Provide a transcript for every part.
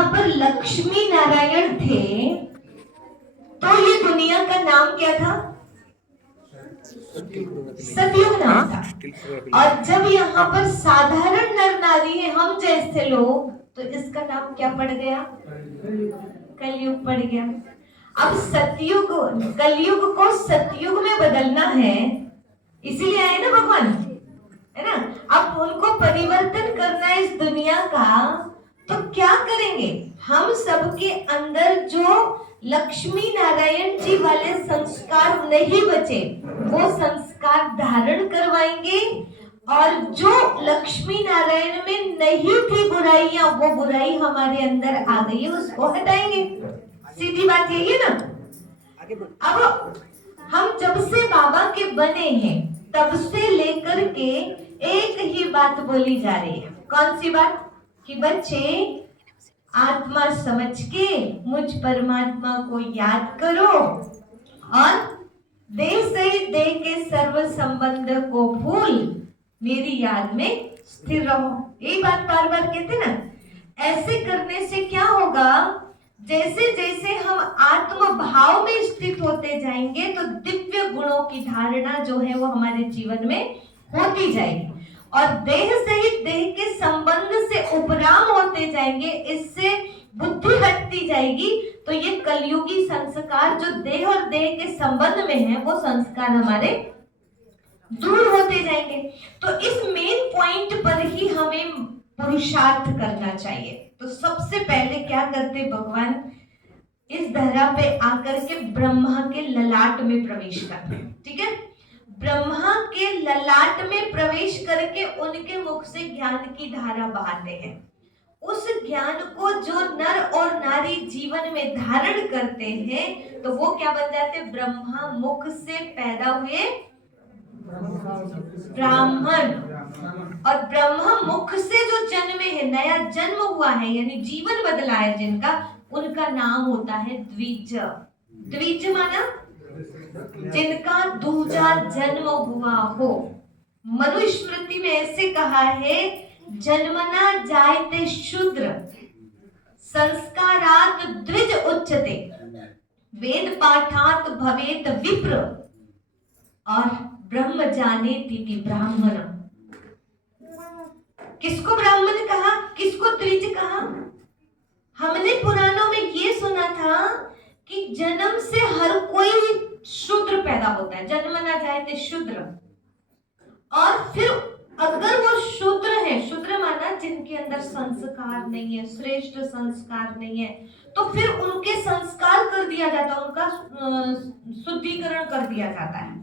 जहां पर लक्ष्मी नारायण थे तो ये दुनिया का नाम क्या था? सतयुग नाम था। और जब यहाँ पर साधारण नर नारी है, हम जैसे लोग, तो इसका नाम क्या पड़ गया? कलयुग पड़ गया। अब सतयुग, कलयुग को सतयुग में बदलना है, इसीलिए आए ना भगवान, है ना। अब उनको परिवर्तन करना है इस दुनिया का, तो क्या करेंगे? हम सबके अंदर जो लक्ष्मी नारायण जी वाले संस्कार नहीं बचे, वो संस्कार धारण करवाएंगे, और जो लक्ष्मी नारायण में नहीं थी बुराइयां, वो बुराई हमारे अंदर आ गई है, उसको हटाएंगे। सीधी बात यही है ना। अब हम जब से बाबा के बने हैं, तब से लेकर के एक ही बात बोली जा रही है। कौन सी बात? कि बच्चे आत्मा समझ के मुझ परमात्मा को याद करो, और देह सहित देह के सर्व संबंध को भूल मेरी याद में स्थिर रहो। यही बात बार बार कहते ना। ऐसे करने से क्या होगा? जैसे जैसे हम आत्म भाव में स्थित होते जाएंगे, तो दिव्य गुणों की धारणा जो है वो हमारे जीवन में होती जाएगी, और देह सहित देह के संबंध से उपराम होते जाएंगे, इससे बुद्धि हटती जाएगी। तो ये कलयुगी संस्कार जो देह और देह के संबंध में है, वो संस्कार हमारे दूर होते जाएंगे। तो इस मेन पॉइंट पर ही हमें पुरुषार्थ करना चाहिए। तो सबसे पहले क्या करते भगवान? इस धरा पे आकर के ब्रह्मा के ललाट में प्रवेश करते हैं। ठीक है, ब्रह्मा के ललाट में प्रवेश करके उनके मुख से ज्ञान की धारा बहाते हैं। उस ज्ञान को जो नर और नारी जीवन में धारण करते हैं, तो वो क्या बन जाते? ब्रह्मा मुख से पैदा हुए ब्राह्मण। और ब्रह्मा मुख से जो जन्मे है, नया जन्म हुआ है, यानी जीवन बदला है जिनका, उनका नाम होता है द्विज। द्विज माना जिनका दूजा जन्म हुआ हो। मनुस्मृति में ऐसे कहा है, जन्मना जायते शूद्र संस्कारात द्विज उच्यते, वेद पाठात भवेत विप्र, और ब्रह्म जाने तिथि ब्राह्मण। किसको ब्राह्मण कहा, किसको द्विज कहा? हमने पुराणों में ये सुना था कि जन्म से हर कोई शूद्र पैदा होता है, जन्मना जायते शूद्र। और फिर अगर वो शूद्र है, शूद्र माना जिनके अंदर संस्कार नहीं है, श्रेष्ठ संस्कार नहीं है, तो फिर उनके संस्कार कर दिया जाता है, उनका शुद्धिकरण कर दिया जाता है।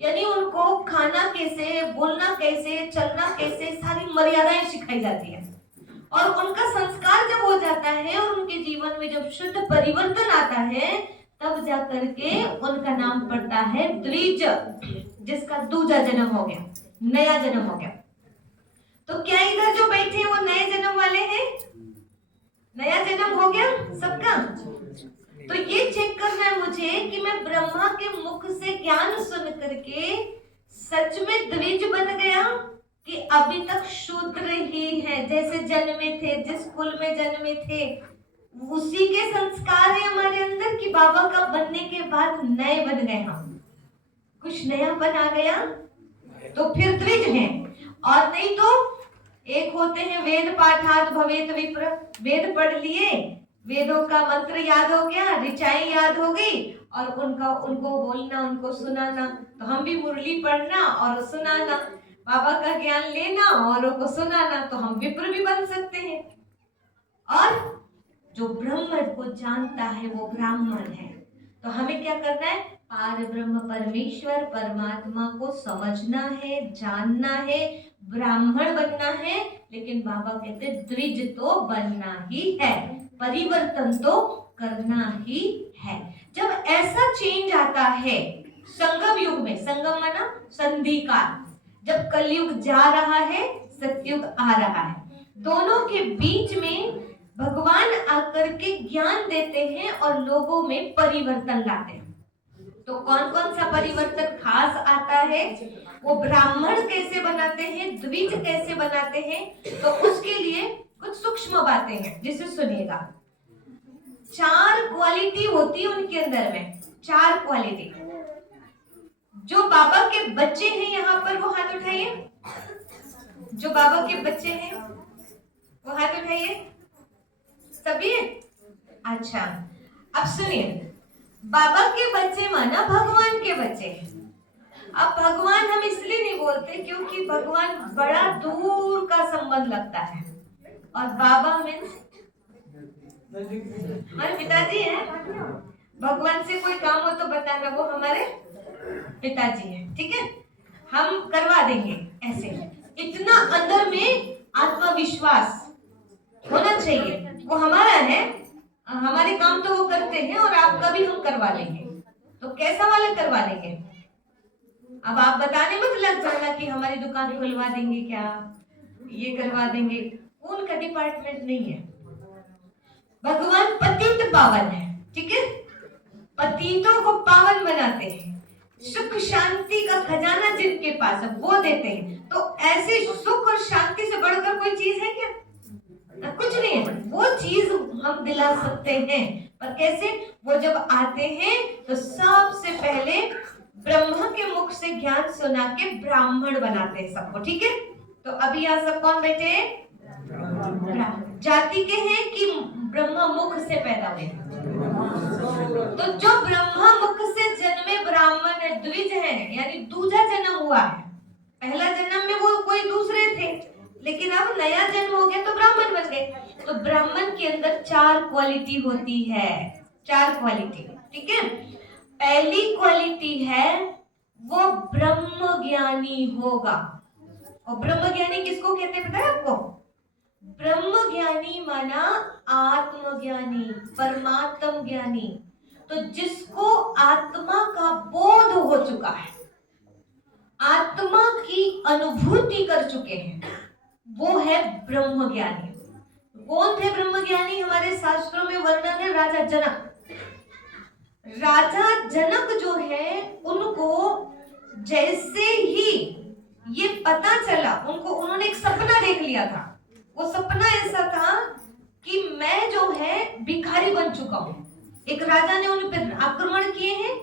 यानी उनको खाना कैसे, बोलना कैसे, चलना कैसे, सारी मर्यादाएं सिखाई जाती है। और उनका संस्कार जब हो जाता है और उनके जीवन में जब शुद्ध परिवर्तन आता है, तब जाकर के उनका नाम पड़ता है द्विज, जिसका दूजा जन्म हो गया, नया जन्म हो गया। तो क्या इधर जो बैठे हैं वो नए जन्म वाले हैं? नया जन्म हो गया सबका? तो ये चेक करना है मुझे कि मैं ब्रह्मा के मुख से ज्ञान सुन करके सच में द्विज बन गया, कि अभी तक शूद्र ही है, जैसे जन्मे थे, जिस कुल में जन्मे थे, उसी के संस्कार है हमारे अंदर, कि बाबा का बनने के बाद नए बन गए, हम कुछ नयापन आ गया, तो फिर द्विज हैं। और नहीं तो एक होते हैं वेद पाठात भवेत विप्र, वेद पढ़ लिए, वेदों का मंत्र याद हो गया, ऋचाएं याद हो गई, और उनको बोलना, उनको सुनाना। तो हम भी मुरली पढ़ना और सुनाना, बाबा का ज्ञान लेना और उनको सुनाना, तो हम विप्र भी बन सकते हैं। और जो ब्रह्म को जानता है वो ब्राह्मण है। तो हमें क्या करना है? पार ब्रह्म परमेश्वर परमात्मा को समझना है, जानना है, ब्राह्मण बनना है। लेकिन बाबा कहते द्विज तो बनना ही है, परिवर्तन तो करना ही है। जब ऐसा चेंज आता है संगम युग में, संगम माना संधि काल, जब कलयुग जा रहा है, सतयुग आ रहा है, दोनों के बीच में भगवान आकर के ज्ञान देते हैं और लोगों में परिवर्तन लाते हैं। तो कौन कौन सा परिवर्तन खास आता है? वो ब्राह्मण कैसे बनाते हैं, द्विज कैसे बनाते हैं, तो उसके लिए कुछ सूक्ष्म बातें आते हैं, जिसे सुनिएगा। 4 क्वालिटी होती है उनके अंदर में, 4 क्वालिटी। जो बाबा के बच्चे हैं यहाँ पर वो हाथ उठाइए। जो बाबा के बच्चे हैं वो हाथ उठाइए। सभी? अच्छा, अब सुनिए, बाबा के बच्चे माना भगवान के बच्चे हैं। अब भगवान हम इसलिए नहीं बोलते क्योंकि भगवान बड़ा दूर का संबंध लगता है, और बाबा मीन्स हमारे पिताजी हैं। भगवान से कोई काम हो तो बताना, वो हमारे पिताजी हैं, ठीक है, हम करवा देंगे। ऐसे इतना अंदर में आत्मविश्वास होना चाहिए, वो हमारा है, हमारे काम तो वो करते हैं और आपका भी हम करवा लेंगे। तो कैसा वाला करवा लेंगे? अब आप बताने मत लग जाना कि हमारी दुकान खुलवा देंगे, क्या ये करवा देंगे, उनका डिपार्टमेंट नहीं है। भगवान पतित पावन है, ठीक है, पतितों को पावन बनाते हैं, सुख शांति का खजाना जिनके पास है वो देते हैं। तो ऐसे सुख और शांति से बढ़कर कोई चीज है क्या? कुछ नहीं है। वो चीज हम दिला सकते हैं, पर कैसे? वो जब आते हैं तो सबसे पहले ब्रह्मा के मुख से ज्ञान सुना के ब्राह्मण बनाते हैं सबको, ठीक है। तो अभी यहाँ सब कौन बैठे हैं? ब्राह्मण जाति के हैं कि ब्रह्मा मुख से पैदा हुए? तो जो ब्रह्मा मुख से जन्मे ब्राह्मण है, द्विज है, यानी दूसरा जन्म हुआ है। पहला जन्म में वो कोई दूसरे थे, लेकिन अब नया जन्म हो गया तो ब्राह्मण बन गए। तो ब्राह्मण के अंदर 4 क्वालिटी होती है, 4 क्वालिटी, ठीक है। पहली क्वालिटी है वो ब्रह्म ज्ञानी होगा। और ब्रह्म ज्ञानी किसको कहते हैं पता है आपको? ब्रह्म ज्ञानी माना आत्मज्ञानी, परमात्म ज्ञानी। तो जिसको आत्मा का बोध हो चुका है, आत्मा की अनुभूति कर चुके हैं, वो है ब्रह्म ज्ञानी। कौन थे ब्रह्म ज्ञानी? हमारे शास्त्रों में वर्णन है राजा जनक। राजा जनक जो है, उनको जैसे ही ये पता चला, उन्होंने एक सपना देख लिया था। वो सपना ऐसा था कि मैं जो है भिखारी बन चुका हूँ। एक राजा ने उन पर आक्रमण किए हैं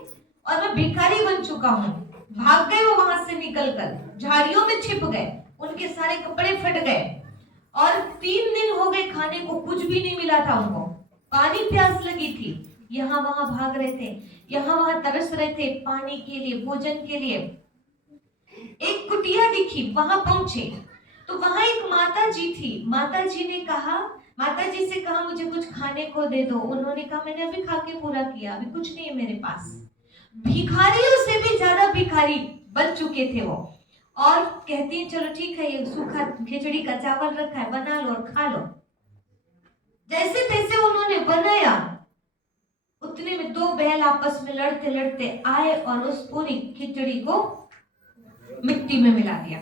और मैं भिखारी बन चुका हूँ। भाग गए वो वहां से निकलकर, झाड़ियों में छिप गए, उनके सारे कपड़े फट गए और 3 दिन हो गए खाने को कुछ भी नहीं मिला था उनको। पानी प्यास लगी थी, यहाँ वहां भाग रहे थे, यहाँ वहां तरस रहे थे पानी के लिए, भोजन के लिए। एक कुटिया दिखी, वहां पहुंचे तो वहां एक माता जी थी। माता जी से कहा मुझे कुछ खाने को दे दो। उन्होंने कहा मैंने अभी खा के पूरा किया, अभी कुछ नहीं है मेरे पास। भिखारियों से भी ज्यादा भिखारी बन चुके थे वो। और कहती है चलो ठीक है, ये सूखा खिचड़ी का चावल रखा है, बना लो और खा लो। जैसे तैसे उन्होंने बनाया, उतने में 2 बैल आपस में लड़ते लड़ते आए और उस पूरी खिचड़ी को मिट्टी में मिला दिया।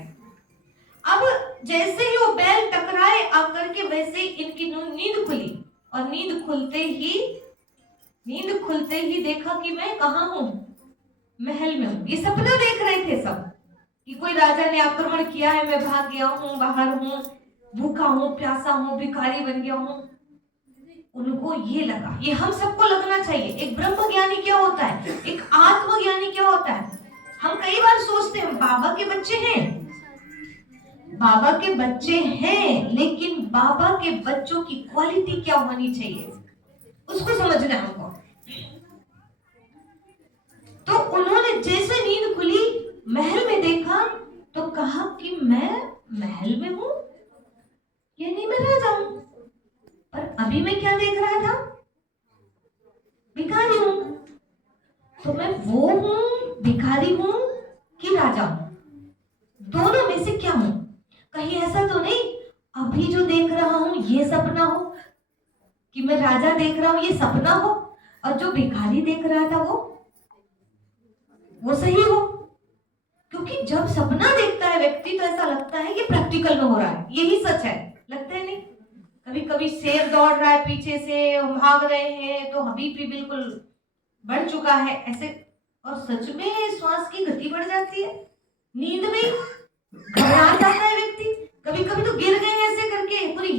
अब जैसे ही वो बैल टकराए आकर के, वैसे ही इनकी नींद खुली और नींद खुलते ही देखा कि मैं कहाँ हूँ? महल में हूँ। ये सपना देख रहे थे सब कि कोई राजा ने आक्रमण किया है, मैं भाग गया हूँ, बाहर हूँ, भूखा हूँ, प्यासा हूँ, भिखारी बन गया हूँ। उनको ये लगा, ये हम सबको लगना चाहिए। एक ब्रह्म ज्ञानी क्या होता है, एक आत्मज्ञानी क्या होता है। हम कई बार सोचते हैं बाबा के बच्चे हैं, बाबा के बच्चे हैं, लेकिन बाबा के बच्चों की क्वालिटी क्या होनी चाहिए उसको समझना हमको। तो उन्होंने जैसे नींद खुली, महल में देखा तो कहा कि मैं महल में हूं, ये नहीं मैं राजा हूं। पर अभी मैं क्या देख रहा था? भिखारी हूं। तो मैं वो हूं, भिखारी हूं कि राजा हूं? दोनों में से क्या हूं? कहीं ऐसा तो नहीं अभी जो देख रहा हूं ये सपना हो, कि मैं राजा देख रहा हूं ये सपना हो, और जो भिखारी देख रहा था वो सही हो। क्योंकि जब सपना देखता है व्यक्ति तो ऐसा लगता है कि प्रैक्टिकल में हो रहा है, यही सच है, लगता है नहीं? कभी कभी शेर दौड़ रहा है पीछे से, भाग रहे हैं तो बीपी बिल्कुल बढ़ चुका है ऐसे, और सच में श्वास की गति बढ़ जाती है, नींद में घबरा जाता है व्यक्ति। कभी कभी तो गिर गए ऐसे करके, पूरी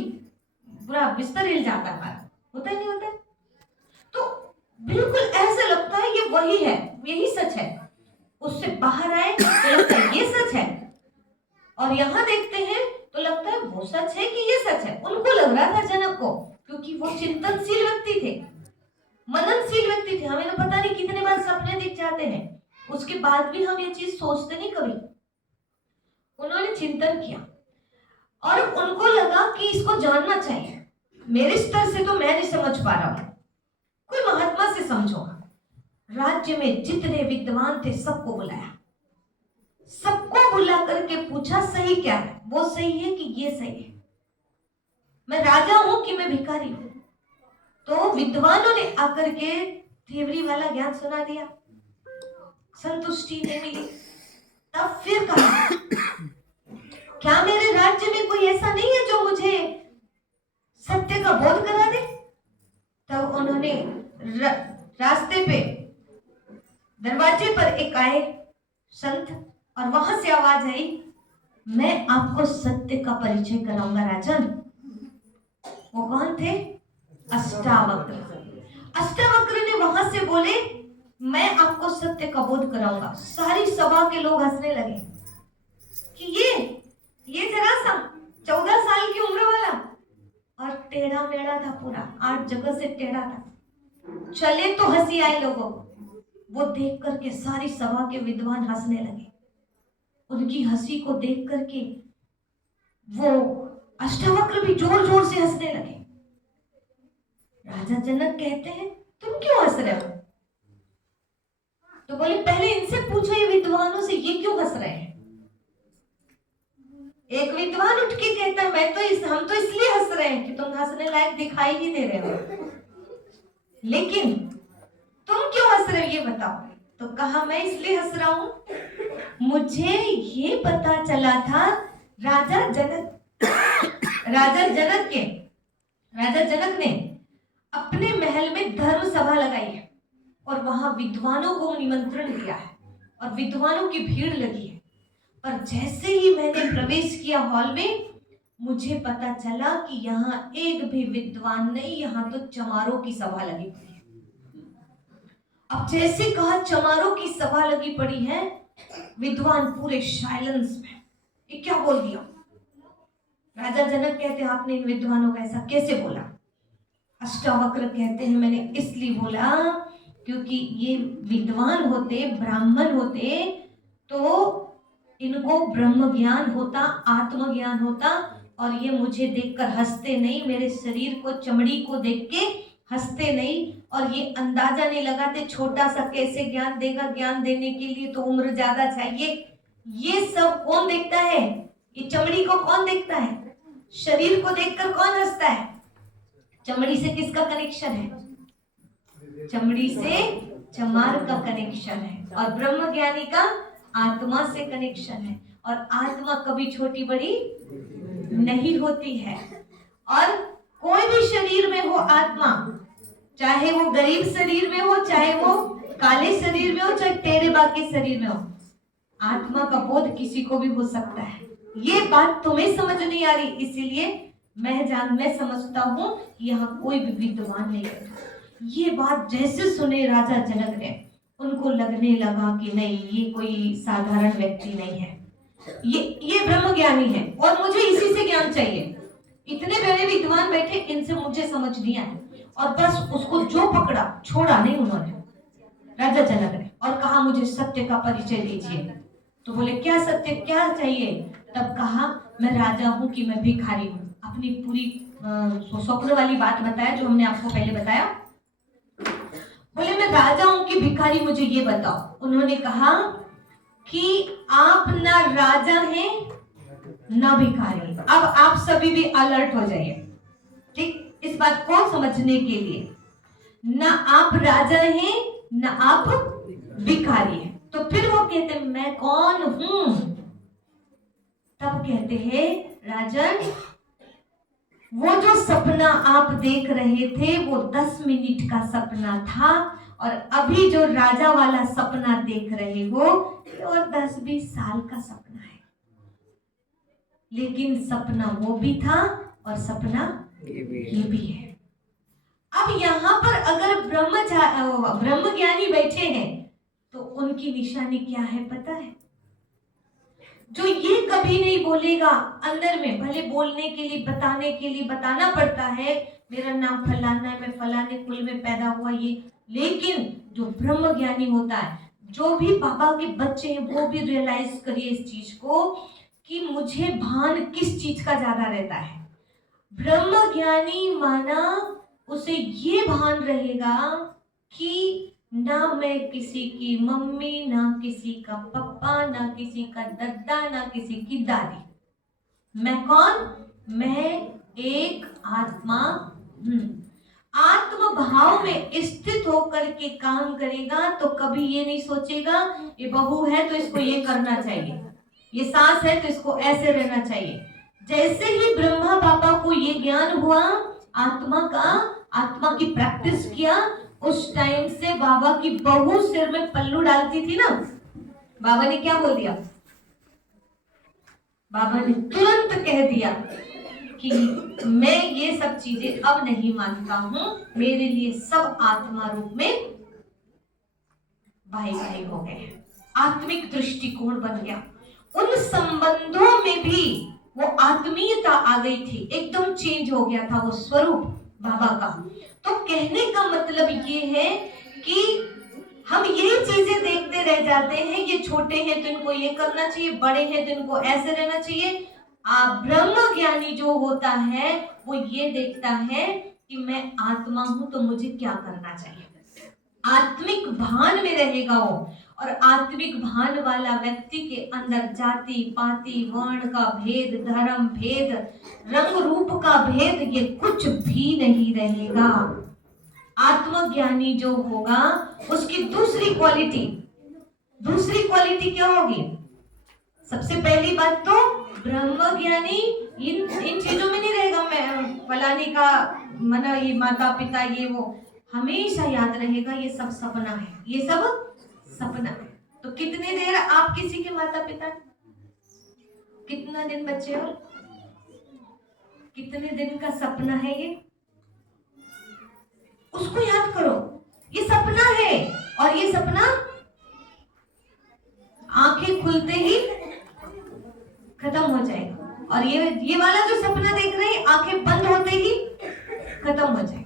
पूरा बिस्तर हिल जाता है हमारा, होता ही नहीं होता है? तो बिल्कुल ऐसा लगता है ये वही है, यही सच है। उससे बाहर आए तो लगता है ये सच है, और यहाँ देखते हैं तो लगता है वो सच है कि ये सच है। उनको लग रहा था जनक को, क्योंकि वो चिंतनशील व्यक्ति थे, मननशील व्यक्ति थे। हमें तो पता नहीं कितने बार सपने दिख जाते हैं, उसके बाद भी हम ये चीज सोचते नहीं कभी। उन्होंने चिंतन किया और उनको लगा कि इसको जानना चाहिए, मेरे स्तर से तो मैं नहीं समझ पा रहा हूं, कोई महात्मा से समझो। राज्य में जितने विद्वान थे सबको बुलाया, सबको बुला करके पूछा सही क्या है, वो सही है कि ये सही है, मैं राजा हूं कि मैं भिखारी हूं। तो विद्वानों ने आकर के थेवरी वाला ज्ञान सुना दिया, संतुष्टि नहीं मिली। तब फिर कहा क्या मेरे राज्य में कोई ऐसा नहीं है जो मुझे सत्य का बोध करा दे? तब उन्होंने रास्ते पे दरवाजे पर एक आए संत, और वहां से आवाज आई, मैं आपको सत्य का परिचय कराऊंगा राजन। वो कौन थे? अष्टावक्र। अष्टावक्र ने वहां से बोले, मैं आपको सत्य का बोध कराऊंगा। सारी सभा के लोग हंसने लगे कि ये जरा सा 14 साल की उम्र वाला, और टेढ़ा मेढ़ा था पूरा, 8 जगह से टेढ़ा था। चले तो हंसी आई लोगों को, वो देख करके सारी सभा के विद्वान हंसने लगे। उनकी हंसी को देख करके वो अष्टावक्र भी जोर जोर से हंसने लगे। राजा जनक कहते हैं, तुम क्यों हंस रहे हो? तो बोले, पहले इनसे पूछो, ये विद्वानों से ये क्यों हंस रहे हैं? एक विद्वान उठ के कहता है, हम तो इसलिए हंस रहे हैं कि तुम हंसने लायक दिखाई ही दे रहे हो, लेकिन तुम क्यों हंस रहे हो ये बताओ। तो कहा, मैं इसलिए हंस रहा हूं, मुझे ये पता चला था राजा जनक ने अपने महल में धर्म सभा लगाई है और वहां विद्वानों को निमंत्रण दिया है और विद्वानों की भीड़ लगी है। पर जैसे ही मैंने प्रवेश किया हॉल में, मुझे पता चला कि यहाँ एक भी विद्वान नहीं, यहाँ तो चमारों की सभा लगी पड़ी है। अब जैसे कहा चमारों की सभा लगी पड़ी है, विद्वान पूरे साइलेंस में, ये क्या बोल दिया? राजा जनक कहते हैं, आपने इन विद्वानों का ऐसा कैसे बोला? अष्टावक्र कहते हैं, मैंने इसलिए बोला क्योंकि ये विद्वान होते, ब्राह्मण होते, तो इनको ब्रह्म ज्ञान होता, आत्मज्ञान होता, और ये मुझे देखकर हंसते नहीं, मेरे शरीर को, चमड़ी को देख के हंसते नहीं, और ये अंदाजा नहीं लगाते छोटा सा कैसे ज्ञान देगा, ज्ञान देने के लिए तो उम्र ज्यादा चाहिए। ये सब कौन देखता है? ये चमड़ी को कौन देखता है? शरीर को देखकर कौन हंसता है? चमड़ी से किसका कनेक्शन है? चमड़ी से चमार का कनेक्शन है, और ब्रह्म ज्ञानी का आत्मा से कनेक्शन है, और आत्मा कभी छोटी बड़ी नहीं होती है। और कोई भी शरीर में हो आत्मा, चाहे वो गरीब शरीर में हो, चाहे वो काले शरीर में हो, चाहे टेढ़े बाके शरीर में हो, आत्मा का बोध किसी को भी हो सकता है। ये बात तुम्हें समझ नहीं आ रही, इसीलिए मैं समझता हूँ यहाँ कोई भी विद्वान नहीं है। ये बात जैसे सुने राजा जनक ने, उनको लगने लगा कि नहीं, ये कोई साधारण व्यक्ति नहीं है, ये ब्रह्म ज्ञानी है, और मुझे इसी से ज्ञान चाहिए। इतने बड़े विद्वान बैठे, इनसे मुझे समझ नहीं आया, और बस उसको जो पकड़ा, छोड़ा नहीं उन्होंने, राजा जनक ने, और कहा, मुझे सत्य का परिचय दीजिए। तो बोले, क्या सत्य, क्या चाहिए? तब कहा, मैं राजा हूं कि मैं भिखारी हूं। अपनी पूरी स्वप्न वाली बात बताया जो हमने आपको पहले बताया। बोले, मैं राजा हूं कि भिखारी, मुझे ये बताओ। उन्होंने कहा कि आप ना राजा हैं ना भिखारी। अब आप सभी भी अलर्ट हो जाइए, ठीक, इस बात को समझने के लिए। ना आप राजा हैं ना आप भिखारी हैं। तो फिर वो कहते, मैं कौन हूं? तब कहते हैं, राजन, वो जो सपना आप देख रहे थे वो 10 मिनट का सपना था, और अभी जो राजा वाला सपना देख रहे हो और 10-20 साल का सपना है। लेकिन सपना वो भी था और सपना ये भी है। अब यहाँ पर अगर ब्रह्म ज्ञानी बैठे हैं तो उनकी निशानी क्या है पता है? जो ये कभी नहीं बोलेगा अंदर में, भले बोलने के लिए बताने के लिए बताना पड़ता है मेरा नाम फलाना है, मैं फलाने कुल में पैदा हुआ ये, लेकिन जो ब्रह्म ज्ञानी होता है, जो भी बाबा के बच्चे हैं वो भी रियलाइज करिए इस चीज को कि मुझे भान किस चीज का ज्यादा रहता है। ब्रह्म ज्ञानी माना उसे ये भान रहेगा कि ना मैं किसी की मम्मी, ना किसी का पापा, ना किसी का दादा, ना किसी की दादी। मैं कौन? मैं एक आत्मा हूँ। आत्म भाव में स्थित होकर के काम करेगा तो कभी ये नहीं सोचेगा ये बहू है तो इसको ये करना चाहिए, ये सास है तो इसको ऐसे रहना चाहिए। जैसे ही ब्रह्मा बाबा को ये ज्ञान हुआ आत्मा का, आत्मा की प्रैक्टिस किया, उस टाइम से बाबा की बहू सिर में पल्लू डालती थी ना, बाबा ने क्या बोल दिया? बाबा ने तुरंत कह दिया कि मैं ये सब चीजें अब नहीं मानता हूं, मेरे लिए सब आत्मा रूप में भाई भाई हो गए। आत्मिक दृष्टिकोण बन गया। उन संबंधों में भी वो आत्मीयता आ गई थी, एकदम चेंज हो गया था वो स्वरूप बाबा का। तो कहने का मतलब ये है कि हम यही चीजें देखते रह जाते हैं, ये छोटे हैं तो इनको ये करना चाहिए, बड़े हैं तो इनको ऐसे रहना चाहिए। ब्रह्म ज्ञानी जो होता है वो ये देखता है कि मैं आत्मा हूं तो मुझे क्या करना चाहिए। आत्मिक भान में रहेगा वो, और आत्मिक भान वाला व्यक्ति के अंदर जाति पाति वर्ण का भेद, धर्म भेद, रंग रूप का भेद, ये कुछ भी नहीं रहेगा। आत्मज्ञानी जो होगा उसकी दूसरी क्वालिटी क्या होगी? सबसे पहली बात तो ब्रह्म ज्ञानी इन चीजों में नहीं रहेगा, मैं फलाने का मना, ये माता पिता ये वो, हमेशा याद रहेगा ये सब सपना है, ये सब सपना है। तो कितने देर आप किसी के माता पिता, कितना दिन बच्चे और कितने दिन का सपना है ये, उसको याद करो। ये सपना है और ये सपना आंखें खुलते ही खत्म हो जाएगा, और ये वाला जो सपना देख रहे हैं आंखें बंद होते ही खत्म हो जाएगा।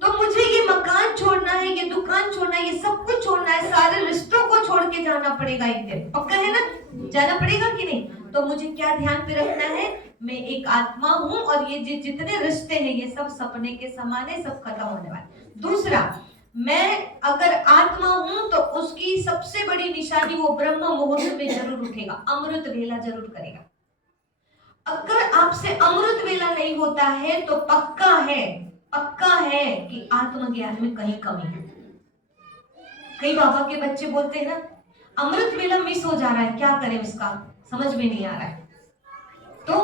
तो मुझे ये मकान छोड़ना है, ये दुकान छोड़ना है, ये सब कुछ छोड़ना है, सारे रिश्तों को छोड़ के जाना पड़ेगा एक दिन, पक्का है ना? जाना पड़ेगा कि नहीं? तो मुझे क्या ध्यान पे रखना है? मैं एक आत्मा हूं और ये जितने रिश्ते हैं ये सब सपने के समान है, सब खत्म होने वाले। दूसरा, मैं अगर आत्मा हूं तो उसकी सबसे बड़ी निशानी वो ब्रह्म मुहूर्त में जरूर उठेगा, अमृत वेला जरूर करेगा। अगर आपसे अमृत वेला नहीं होता है तो पक्का है कि आत्मज्ञान में कहीं कमी है। कई बाबा के बच्चे बोलते हैं ना, अमृत वेला मिस हो जा रहा है, क्या करें, उसका समझ में नहीं आ रहा है। तो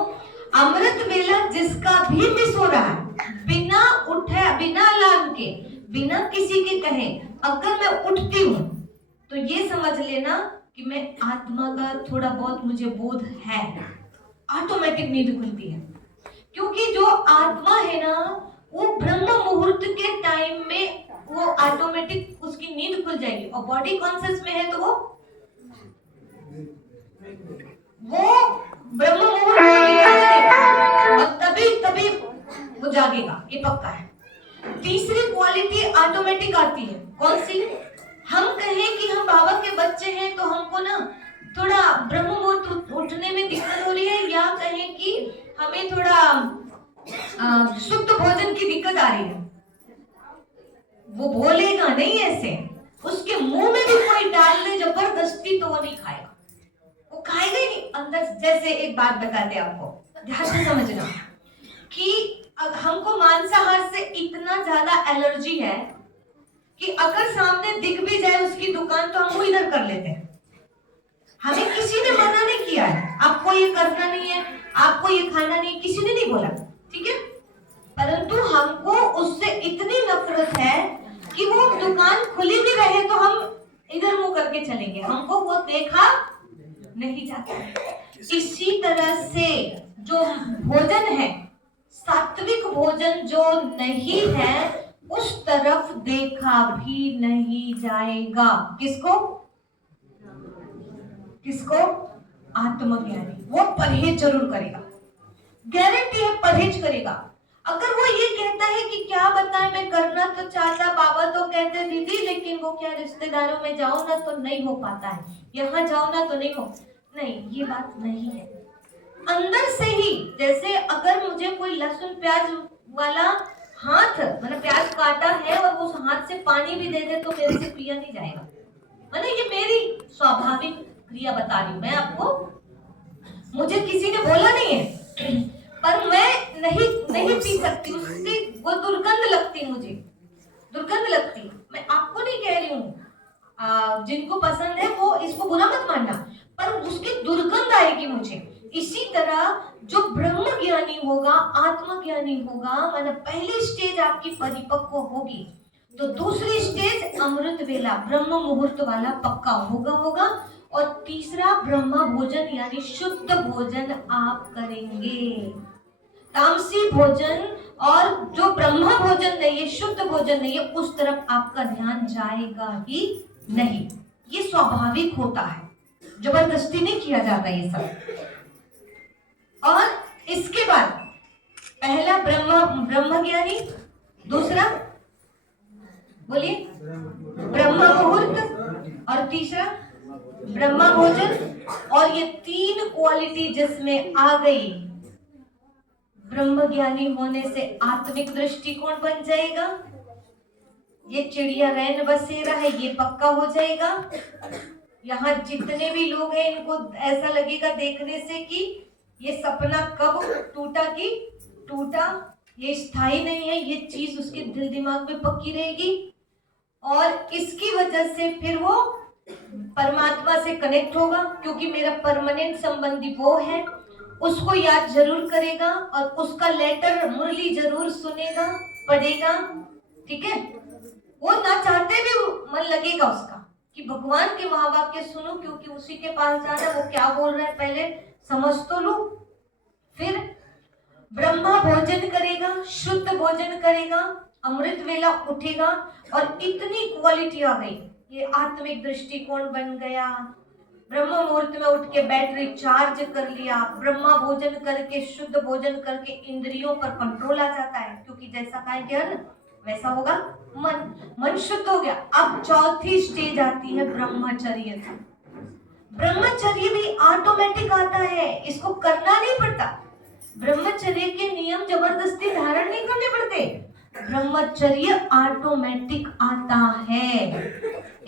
अमृत वेला जिसका भी मिस हो रहा है, बिना उठे, बिना अलार्म के, बिना किसी के कहे अगर मैं उठती हूं तो ये समझ लेना कि मैं आत्मा का थोड़ा बहुत मुझे बोध है, ऑटोमेटिक नींद खुलती है। क्योंकि जो आत्मा है ना वो ब्रह्म मुहूर्त के टाइम में वो ऑटोमेटिक उसकी नींद खुल जाएगी, और बॉडी कॉन्शियस में है तो वो ब्रह्म मुहूर्त और तभी वो जागेगा, ये पक्का है। तीसरी क्वालिटी ऑटोमेटिक आती है, कौन सी? हम कहें कि हम बाबा के बच्चे हैं तो हमको ना थोड़ा ब्रह्म मुहूर्त उठने में दिक्कत हो रही है, या कहें कि हमें थोड़ा शुद्ध भोजन की दिक्कत आ रही है, वो बोलेगा नहीं ऐसे, उसके मुंह में भी कोई डाल दे जबरदस्ती तो वो नहीं खाएगा, वो खाएगा ही नहीं अंदर। जैसे एक बात बताते आपको, ध्यान से समझना कि हमको मांसाहार से इतना ज्यादा एलर्जी है कि अगर सामने दिख भी जाए उसकी दुकान तो हम वो इधर कर लेते हैं। हमें किसी ने मना नहीं किया है, आपको ये करना नहीं है, आपको ये खाना नहीं, किसी ने नहीं बोला, ठीक है, परंतु हमको उससे इतनी नफरत है कि वो दुकान खुली भी रहे तो हम इधर मुंह करके चलेंगे, हमको वो देखा नहीं जाता। इसी तरह से जो भोजन है सात्विक भोजन जो नहीं है उस तरफ देखा भी नहीं जाएगा। किसको? किसको? आत्मज्ञानी। वो परहेज जरूर करेगा, गारंटी है परहेज करेगा। अगर वो ये कहता है कि क्या बताएं, मैं करना तो चाहता, बाबा तो कहते दीदी, लेकिन वो क्या रिश्तेदारों में जाओ ना तो नहीं हो पाता है, यहाँ जाओ ना तो नहीं हो, नहीं, ये बात नहीं है। अंदर से ही, जैसे अगर मुझे कोई लहसुन प्याज वाला हाथ, मतलब प्याज काटा है और उस हाथ से पानी भी दे दे तो मेरे से पिया नहीं जाएगा। मतलब ये मेरी स्वाभाविक क्रिया बता रही हूँ मैं आपको, मुझे किसी ने बोला नहीं है, पर मैं नहीं पी सकती, उसकी वो दुर्गंध लगती, मुझे दुर्गंध लगती। मैं आपको नहीं कह रही हूँ, जिनको पसंद है वो इसको बुरा मत मानना, पर उसकी दुर्गंध आएगी मुझे। इसी तरह जो ब्रह्म ज्ञानी होगा, आत्मज्ञानी होगा, मतलब पहली स्टेज आपकी परिपक्व होगी, तो दूसरी स्टेज अमृत वेला ब्रह्म मुहूर्त वाला पक्का होगा, और तीसरा ब्रह्म भोजन यानी शुद्ध भोजन आप करेंगे। तामसी भोजन और जो ब्रह्म भोजन नहीं है, शुद्ध भोजन नहीं है, उस तरफ आपका ध्यान जाएगा ही नहीं। ये स्वाभाविक होता है, जबरदस्ती नहीं किया जाता ये सब। और इसके बाद पहला ब्रह्म ज्ञानी, दूसरा बोलिए ब्रह्म मुहूर्त, और तीसरा ब्रह्म भोजन। और ये तीन क्वालिटी जिसमें आ गई, ब्रह्म ज्ञानी होने से आत्मिक दृष्टिकोण बन जाएगा। ये चिड़िया रैन बसेरा है, ये पक्का हो जाएगा। यहाँ जितने भी लोग हैं इनको ऐसा लगेगा देखने से कि ये सपना कब टूटा की टूटा, ये स्थायी नहीं है, ये चीज उसके दिल दिमाग में पक्की रहेगी। और इसकी वजह से फिर वो परमात्मा से कनेक्ट होगा, क्योंकि मेरा परमानेंट संबंधी वो है, उसको याद जरूर करेगा और उसका लेटर मुरली जरूर सुनेगा, पढ़ेगा। ठीक है, वो ना चाहते भी मन लगेगा उसका कि भगवान के महावाक्य सुनो, क्योंकि उसी के पास जाना, वो क्या बोल रहा है पहले समझ तो लो। फिर ब्रह्मा भोजन करेगा, शुद्ध भोजन करेगा, अमृत वेला उठेगा, और इतनी क्वालिटी आ गई, ये आत्मिक दृष्टिकोण बन गया। ब्रह्म मुहूर्त में उठ के बैटरी चार्ज कर लिया, ब्रह्मा भोजन करके, शुद्ध भोजन करके इंद्रियों पर कंट्रोल आ जाता है, क्योंकि जैसा खाएंगे अन्न वैसा होगा मन शुद्ध हो गया। अब चौथी स्टेज आती है ब्रह्मचर्य की। ब्रह्मचर्य भी ऑटोमेटिक आता है, इसको करना नहीं पड़ता। ब्रह्मचर्य के नियम जबरदस्ती धारण नहीं करने पड़ते, ब्रह्मचर्य ऑटोमेटिक आता है।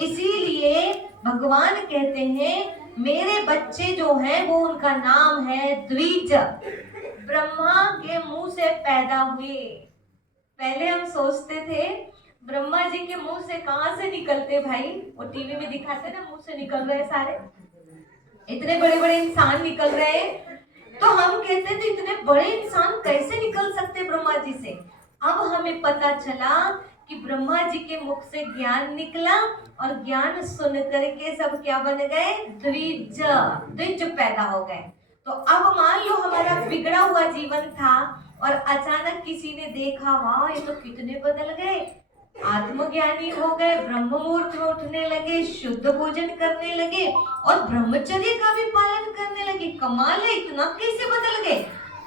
इसीलिए भगवान कहते हैं मेरे बच्चे जो हैं वो, उनका नाम है द्विज, ब्रह्मा के मुंह से पैदा हुए। पहले हम सोचते थे ब्रह्मा जी के मुंह से कहां से निकलते भाई, वो टीवी में दिखाते ना मुंह से निकल रहे सारे, इतने बड़े बड़े इंसान निकल रहे हैं, तो हम कहते थे इतने बड़े इंसान कैसे निकल सकते ब्रह्मा जी से। अब हमें पता चला कि ब्रह्मा जी के मुख से ज्ञान निकला, और ज्ञान सुन करके सब क्या बन गए, द्विज पैदा हो गए। तो अब मान लो हमारा बिगड़ा हुआ जीवन था और अचानक किसी ने देखा, वाह ये तो कितने बदल गए, आत्मज्ञानी हो गए, ब्रह्म मुहूर्त में उठने लगे, शुद्ध भोजन करने लगे और ब्रह्मचर्य का भी पालन करने लगे, कमाल है, इतना कैसे बदल गए।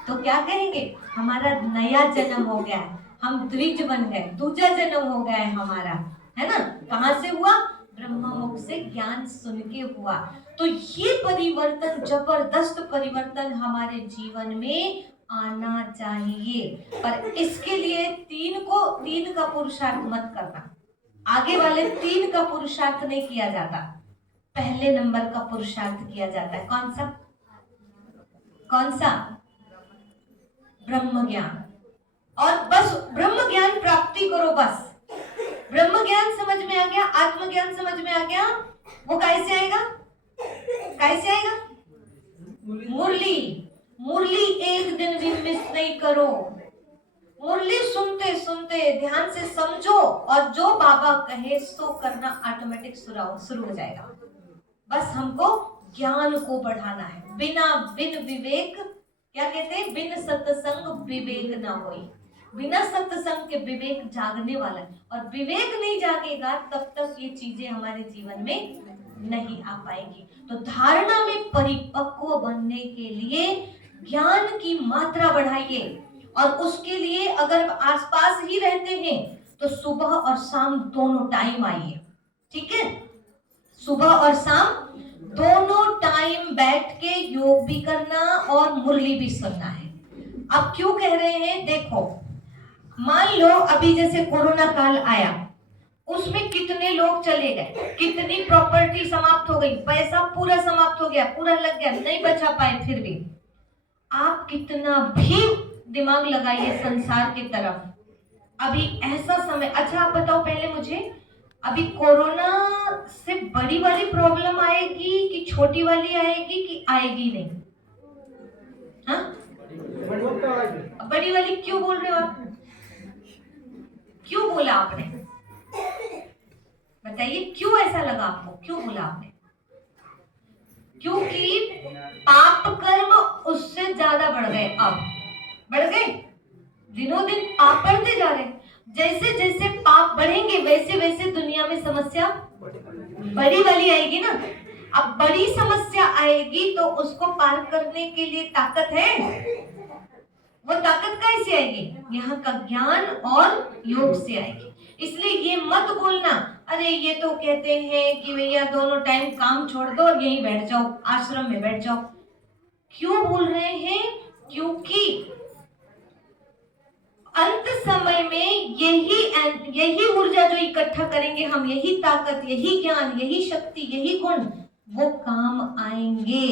तो क्या कहेंगे, हमारा नया जन्म हो गया है, हम द्विज बन गए, दूसरा जन्म हो गया है हमारा, है ना। कहां से हुआ, ब्रह्म मुख से ज्ञान सुन के हुआ। तो ये परिवर्तन, जबरदस्त परिवर्तन हमारे जीवन में आना चाहिए, पर इसके लिए तीन का पुरुषार्थ मत करना। आगे वाले 3 का पुरुषार्थ नहीं किया जाता, पहले नंबर का पुरुषार्थ किया जाता है। कौन सा? ब्रह्म ज्ञान। और बस ब्रह्म ज्ञान प्राप्ति करो, बस ब्रह्म ज्ञान समझ में आ गया, आत्मज्ञान समझ में आ गया, वो कैसे आएगा, कैसे आएगा, मुरली एक दिन भी मिस नहीं करो। मुरली सुनते सुनते ध्यान से समझो, और जो बाबा कहे सो करना ऑटोमेटिक शुरू हो जाएगा। बस हमको ज्ञान को बढ़ाना है, बिन विवेक क्या कहते हैं, बिन सत्संग विवेक ना होई। बिना सत्संग के विवेक जागने वाला है, और विवेक नहीं जागेगा तब तक ये चीजें हमारे जीवन में नहीं आ पाएगी। तो धारणा में परिपक्व बनने के लिए ज्ञान की मात्रा बढ़ाइए, और उसके लिए अगर आसपास ही रहते हैं तो सुबह और शाम दोनों टाइम आइए, ठीक है। सुबह और शाम दोनों टाइम बैठ के योग भी करना और मुरली भी सुनना है। अब क्यों कह रहे हैं, देखो मान लो अभी जैसे कोरोना काल आया, उसमें कितने लोग चले गए, कितनी प्रॉपर्टी समाप्त हो गई, पैसा पूरा समाप्त हो गया, पूरा लग गया, नहीं बचा पाए। फिर भी आप कितना भी दिमाग लगाइए संसार की तरफ, अभी ऐसा समय, अच्छा आप बताओ पहले मुझे, अभी कोरोना से बड़ी वाली प्रॉब्लम आएगी कि छोटी वाली आएगी कि आएगी नहीं? हाँ, बड़ी वाली क्यों बोल रहे हो आप? क्यों बोला आपने? बताइए क्यों ऐसा लगा आपको, क्यों बोला आपने? क्योंकि पाप कर्म उससे ज्यादा बढ़ गए, अब बढ़ गए, दिनों दिन पाप बढ़ते जा रहे हैं। जैसे जैसे पाप बढ़ेंगे वैसे वैसे दुनिया में समस्या बड़ी वाली आएगी ना। अब बड़ी समस्या आएगी तो उसको पार करने के लिए ताकत है, वो ताकत कैसे आएगी? यहाँ का ज्ञान और योग से आएगी। इसलिए ये मत बोलना, अरे ये तो कहते हैं कि भैया दोनों टाइम काम छोड़ दो और यहीं बैठ जाओ, आश्रम में बैठ जाओ। क्यों बोल रहे हैं? क्योंकि अंत समय में यही ऊर्जा जो इकट्ठा करेंगे हम, यही ताकत, यही ज्ञान, यही शक्ति, यही गुण, वो काम आएंगे।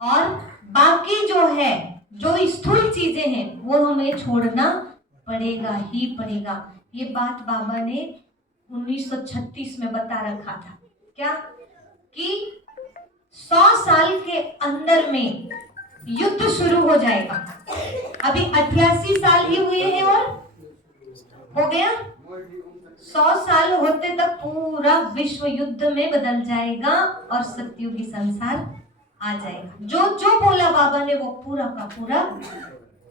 और बाकी जो है, जो स्थूल चीजें हैं, वो हमें छोड़ना पड़ेगा ही पड़ेगा। ये बात बाबा ने 1936 में बता रखा था। क्या? कि 100 साल के अंदर में युद्ध शुरू हो जाएगा। अभी 88 साल ही हुए हैं और हो गया 100 साल होते तक पूरा विश्व युद्ध में बदल जाएगा और सतयुगी संसार आ जाएगा। जो जो बोला बाबा ने वो पूरा का पूरा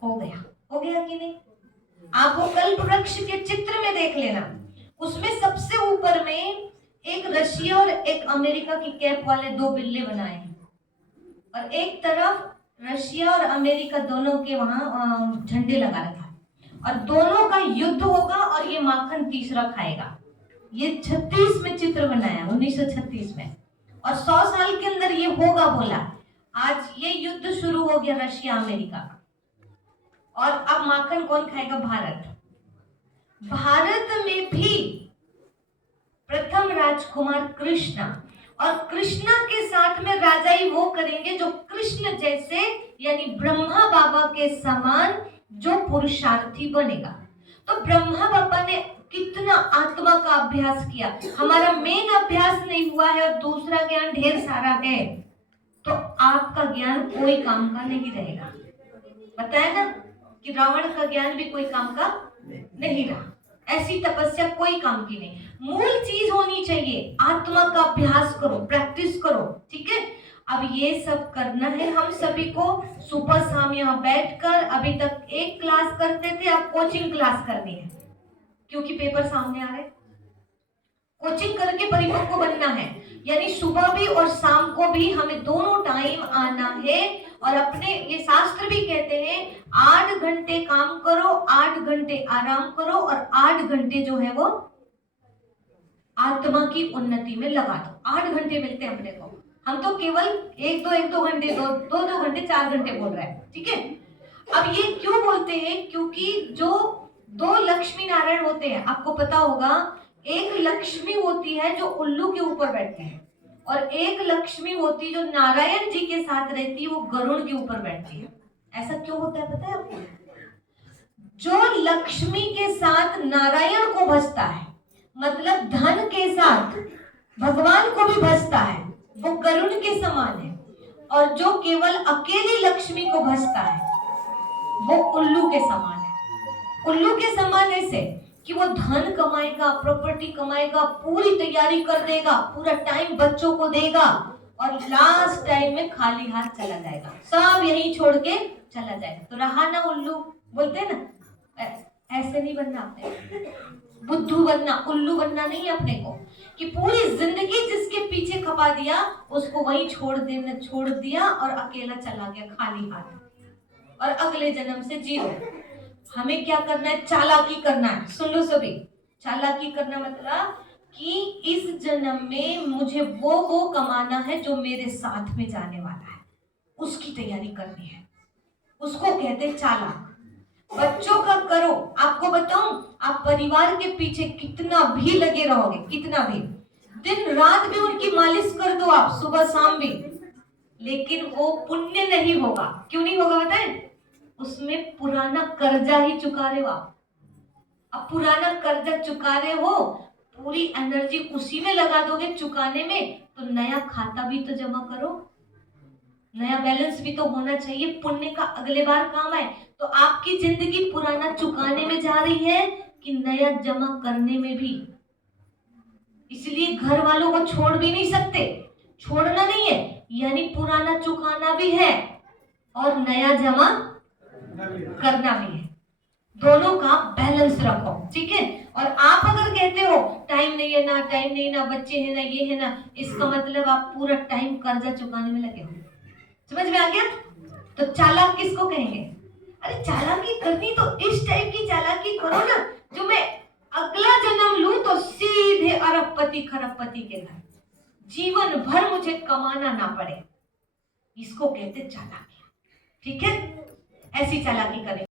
हो गया। हो गया कि नहीं? आप वो कल्प वृक्ष के चित्र में देख लेना, उसमें सबसे ऊपर में एक रशिया और एक अमेरिका की कैप वाले दो बिल्ले बनाए हैं, और एक तरफ रशिया और अमेरिका दोनों के वहां झंडे लगा रखा है, और दोनों का युद्ध होगा और ये माखन तीसरा खाएगा। ये 36 में चित्र बनाया, 1936 में, और 100 साल के अंदर ये होगा बोला। आज ये युद्ध शुरू हो गया रशिया अमेरिका का, और अब माखन कौन खाएगा? भारत। भारत में भी प्रथम राजकुमार कृष्ण, और कृष्णा के साथ में राजाई वो करेंगे जो कृष्ण जैसे, यानी ब्रह्मा बाबा के समान जो पुरुषार्थी बनेगा। तो ब्रह्मा बाबा ने कितना आत्मा का अभ्यास किया, हमारा मेन अभ्यास नहीं हुआ है और दूसरा ज्ञान ढेर सारा है, तो आपका ज्ञान कोई काम का नहीं रहेगा। बताया ना कि रावण का ज्ञान भी कोई काम का नहीं रहा। ऐसी तपस्या कोई काम की नहीं। मूल चीज होनी चाहिए, आत्मा का अभ्यास करो, प्रैक्टिस करो, ठीक है। अब ये सब करना है हम सभी को। सुबह शाम यहाँ बैठकर, अभी तक एक क्लास करते थे, अब कोचिंग क्लास करनी है, क्योंकि पेपर सामने आ रहे। कोचिंग करके परिपक्व बनना है, यानी सुबह भी और शाम को भी हमें दोनों टाइम आना है। और अपने, ये शास्त्र भी कहते हैं 8 घंटे काम करो, 8 घंटे आराम करो, और 8 घंटे जो है वो आत्मा की उन्नति में लगा दो। 8 घंटे मिलते हैं अपने को, हम तो केवल 1-2 घंटे, 2 घंटे 4 घंटे बोल रहे हैं, ठीक है। अब ये क्यों बोलते हैं? क्योंकि जो 2 लक्ष्मी नारायण होते हैं, आपको पता होगा, एक लक्ष्मी होती है जो उल्लू के ऊपर बैठती है, और एक लक्ष्मी होती जो नारायण जी के साथ रहती है, वो गरुड़ के ऊपर बैठती है। ऐसा क्यों होता है पता है आपको? जो लक्ष्मी के साथ नारायण को भजता है, मतलब धन के साथ भगवान को भी भजता है, वो गरुड़ के समान है। और जो केवल अकेली लक्ष्मी को भजता है, वो उल्लू के समान है। उल्लू के समान ऐसे कि वो धन कमाएगा, प्रॉपर्टी कमाएगा, पूरी तैयारी कर देगा, पूरा टाइम बच्चों को देगा, और लास्ट टाइम में खाली हाथ चला जाएगा, सब यहीं छोड़ के चला जाएगा। तो रहा ना उल्लू, बोलते हैं ना, ऐसे नहीं बनना आपने, बुद्धू बनना, उल्लू बनना नहीं है अपने को, कि पूरी जिंदगी जिसके पीछे खपा दिया उसको वहीं छोड़ दिया और अकेला चला गया खाली हाथ, और अगले जन्म से जीरो। हमें क्या करना है? चालाकी करना है। सुन लो सभी, चालाकी करना मतलब कि इस जन्म में मुझे वो कमाना है जो मेरे साथ में जाने वाला है, उसकी तैयारी करनी है, उसको कहते चालाक। बच्चों का करो, आपको बताऊं, आप परिवार के पीछे कितना भी लगे रहोगे, कितना भी, दिन रात भी उनकी मालिश कर दो आप, सुबह शाम भी, लेकिन वो पुण्य नहीं होगा। क्यों नहीं होगा बताएं? उसमें पुराना कर्जा ही चुका रहे हो आप। अब पुराना कर्जा चुका रहे हो, पूरी एनर्जी उसी में लगा दोगे चुकाने में, तो नया खाता भी तो जमा करो, नया बैलेंस भी तो होना चाहिए, पुण्य का अगले बार काम आए। तो आपकी जिंदगी पुराना चुकाने में जा रही है कि नया जमा करने में भी। इसलिए घर वालों को छोड़ भी नहीं सकते, छोड़ना नहीं है, यानी पुराना चुकाना भी है और नया जमा करना भी है, दोनों का बैलेंस रखो, ठीक है। और आप अगर कहते हो टाइम नहीं है ना, टाइम नहीं ना, बच्चे हैं ना, ये है ना, इसका मतलब आप पूरा टाइम कर्जा चुकाने में लगे हो। समझ में आ गया? तो चालाक किसको कहेंगे? अरे चालाकी करनी तो इस टाइप की चालाकी करो ना, जो मैं अगला जन्म लूं तो सीधे अरबपति खरबपति के घर, जीवन भर मुझे कमाना ना पड़े, इसको कहते चालाकी, ठीक है। ऐसी चालाकी करें।